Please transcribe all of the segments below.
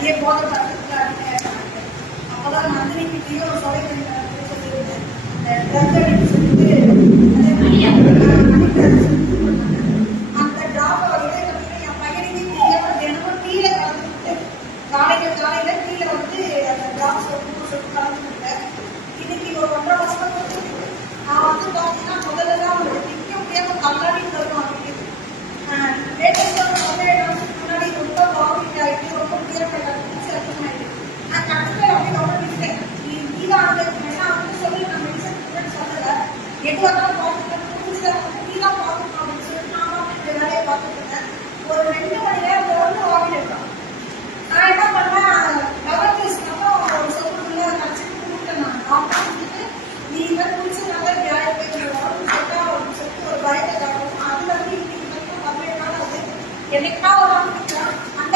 நிறைய போதை பழக்கத்துல அடிமையாயிட்டாங்க. அப்பதான் நந்தினிக்கிட்டையும் சொல்லியிருந்தேன், அந்த ட்ரக் அடின்னு சொல்லிட்டு அந்த டிராப் வந்து என் பையனுக்கு தெரியாம தினமும் கீழே கலந்துக்கிட்டு காலையில கீழே வந்து அந்த டிராப் சொல்லிட்டு கலந்துக்கிட்டேன். இன்னைக்கு ஒரு 1.5 வருஷம் நான் வந்து பார்த்தீங்கன்னா முதல்ல அவங்களுக்கு நிற்க முடியாம கண்ணாடி தருவாங்க. லேட்டஸ்டாக 17 வருஷத்துக்கு முன்னாடி ரொம்ப வாமிட் ஆகிட்டு ரொம்ப உயரப்பட்ட அதிகமாயிட்டு நான் கண்டிப்பாக அப்படி ரொம்ப நிற்கிறேன். நீதான் அந்த அவங்க சொல்லி நான் மெடிசன் சொல்லலை, எது வந்தாலும் பார்த்துட்டு நீதான் பார்த்துக்கணும் அப்படின்னு சொல்லிட்டு நான் பார்த்துட்டு வேலையை பார்த்துட்டு இருந்தேன். ஒரு 2 மணி நேரம் தொடர்ந்து வாமிட் எடுத்தேன். நான் என்ன பண்ணேன், ஒரு சொல்லுக்குள்ள கட்சிக்கு கொடுத்தேன். நான் டாக்டர் வந்துட்டு நீ தான் குடிச்சு நல்லா வியாழ உடம்பு செட்டா அப்படின்னு சொல்லிட்டு ஒரு பயத்தை அதுல வந்து இன்னைக்கு வரைக்கும் 17 நாள் ஆகுது. என்னைக்கா ஒரு அந்த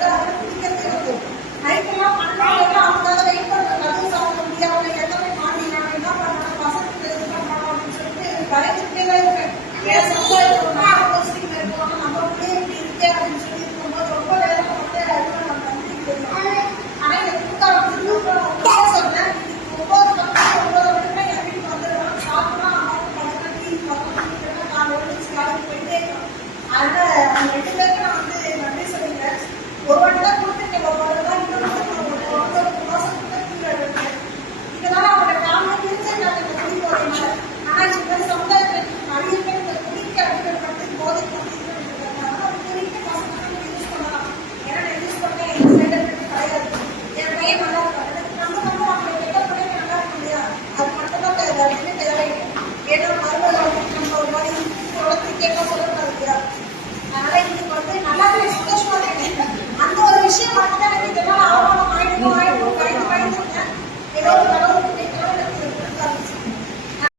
கிழமை குடிக்கிறது இருக்கும். நைட்டெல்லாம் 12 அவங்களால வெயிட் பண்ணுற கதவு சாப்பிட முடியாம எல்லாமே மாறி நான் என்ன பண்ணேன், பசங்களுக்கு இது பண்ணணும் அப்படின்னு சொல்லிட்டு பயந்துட்டே தான் இருப்பேன். ஏன் சம்பாதிக்கணும்னா ஆப்போசிட்டிங் இருக்கணும், நம்ம பிள்ளைய இப்படி இருக்கே அப்படின்னு சொல்லி இருக்கும்போது ரொம்ப நேரம் வந்து நம்ம நம்பிட்டு ஆனா இந்த கூட்டா வந்து சொன்னேன். 9 மணிக்கு என் வீட்டுக்கு வந்துடுவேன். சாப்பிட்டா அம்மாவுக்கு பார்த்தீங்கன்னா டீ காலையில் வேலைக்கு போயிட்டே இருக்கேன். அதனால அவங்க